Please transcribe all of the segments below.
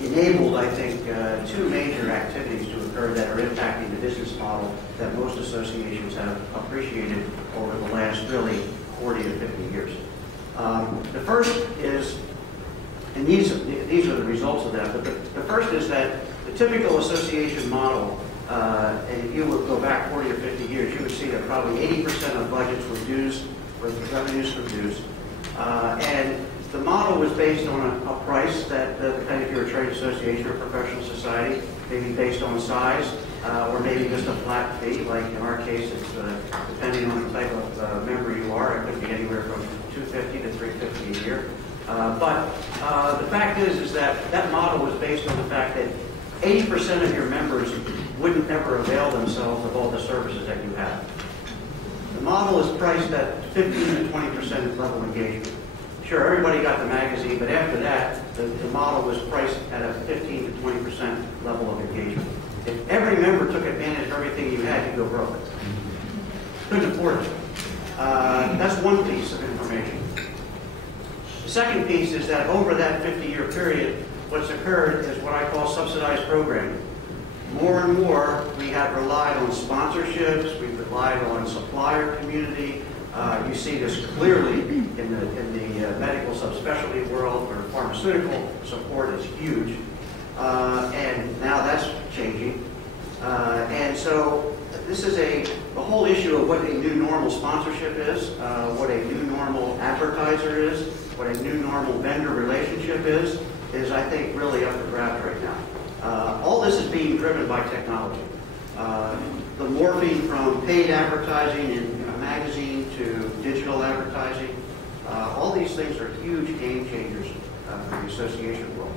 enabled, I think, two major activities to occur that are impacting the business model that most associations have appreciated over the last really 40 to 50 years. The first is, and these are the results of that, but the first is that the typical association model, and if you would go back 40 or 50 years, you would see that probably 80% of budgets were dues, were revenues from dues. And the model was based on a price that, depending if you're a trade association or professional society, maybe based on size, or maybe just a flat fee. Like in our case, it's depending on the type of member you are, it could be anywhere from $250 to $350 a year. But the fact is that that model was based on the fact that 80% of your members wouldn't ever avail themselves of all the services that you have. The model is priced at 15 to 20% level engagement. Sure, everybody got the magazine, but after that, the model was priced at a 15 to 20% level of engagement. If every member took advantage of everything you had, you'd go broke. Couldn't afford it. That's one piece of information. The second piece is that over that 50-year period, what's occurred is what I call subsidized programming. More and more, we have relied on sponsorships, we've relied on supplier community. You see this clearly in the medical subspecialty world, where pharmaceutical support is huge. And now that's changing. And so this is the whole issue of what a new normal sponsorship is, what a new normal advertiser is, what a new normal vendor relationship is I think really up for grabs right now. All this is being driven by technology. The morphing from paid advertising in a magazine to digital advertising, all these things are huge game changers for the association world.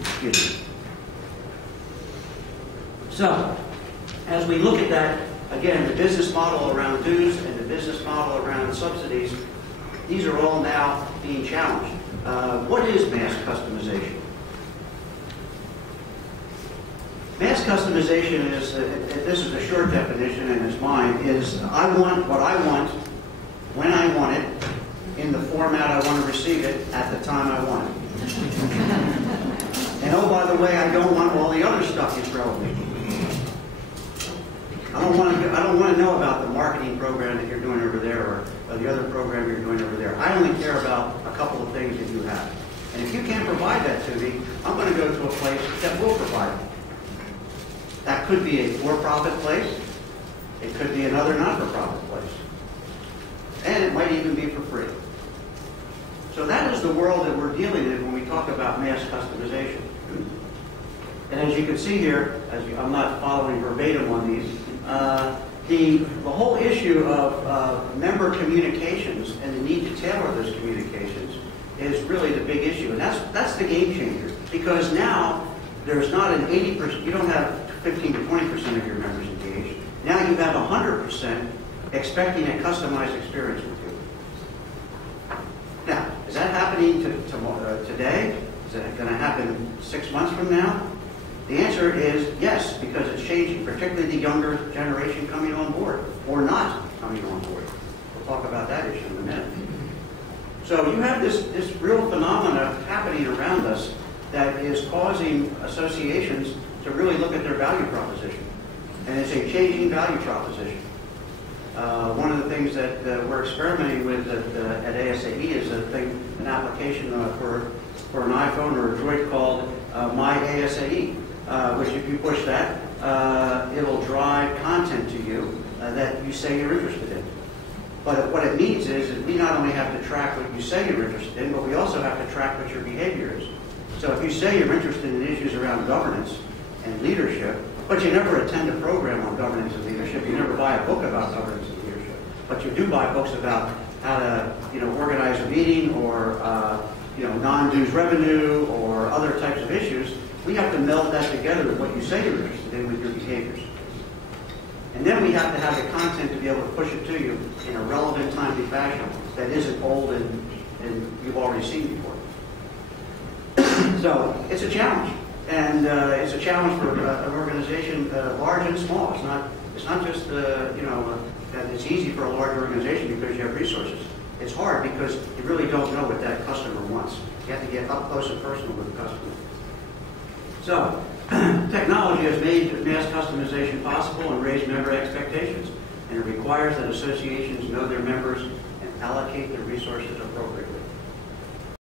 Excuse me. So, as we look at that, again, the business model around dues and the business model around subsidies, these are all now being challenged. What is mass customization? Mass customization is, this is a short definition and it's mine, is I want what I want, when I want it, in the format I want to receive it, at the time I want it. And oh, by the way, I don't want all the other stuff you throw at me. I don't want to know about the marketing program that you're doing over there or the other program you're doing over there. I only care about a couple of things that you have. And if you can't provide that to me, I'm going to go to a place that will provide it. That could be a for-profit place. It could be another not-for-profit place. And it might even be for free. So that is the world that we're dealing in when we talk about mass customization. And as you can see here, I'm not following verbatim on these, the whole issue of member communications and the need to tailor those communications is really the big issue. And that's the game changer. Because now there's not an 80%, you don't have 15 to 20% of your members engaged. Now you have 100% expecting a customized experience with you. Now, is that happening today? Is that going to happen 6 months from now? The answer is yes, because it's changing, particularly the younger generation coming on board, or not coming on board. We'll talk about that issue in a minute. So you have this real phenomena happening around us that is causing associations to really look at their value proposition. And it's a changing value proposition. One of the things that we're experimenting with at ASAE is an application for an iPhone or a Droid called My ASAE, which if you push that, it'll drive content to you that you say you're interested in. But what it means is that we not only have to track what you say you're interested in, but we also have to track what your behavior is. So if you say you're interested in issues around governance and leadership, but you never attend a program on governance and leadership, you never buy a book about governance and leadership, but you do buy books about how to organize a meeting or non-dues revenue or other types of issues, we have to meld that together with what you say you're interested in with your behaviors. And then we have to have the content to be able to push it to you in a relevant, timely fashion that isn't old and you've already seen before. So it's a challenge, and it's a challenge for an organization large and small. It's not just that it's easy for a large organization because you have resources. It's hard because you really don't know what that customer wants. You have to get up close and personal with the customer. So, technology has made mass customization possible and raised member expectations, and it requires that associations know their members and allocate their resources appropriately.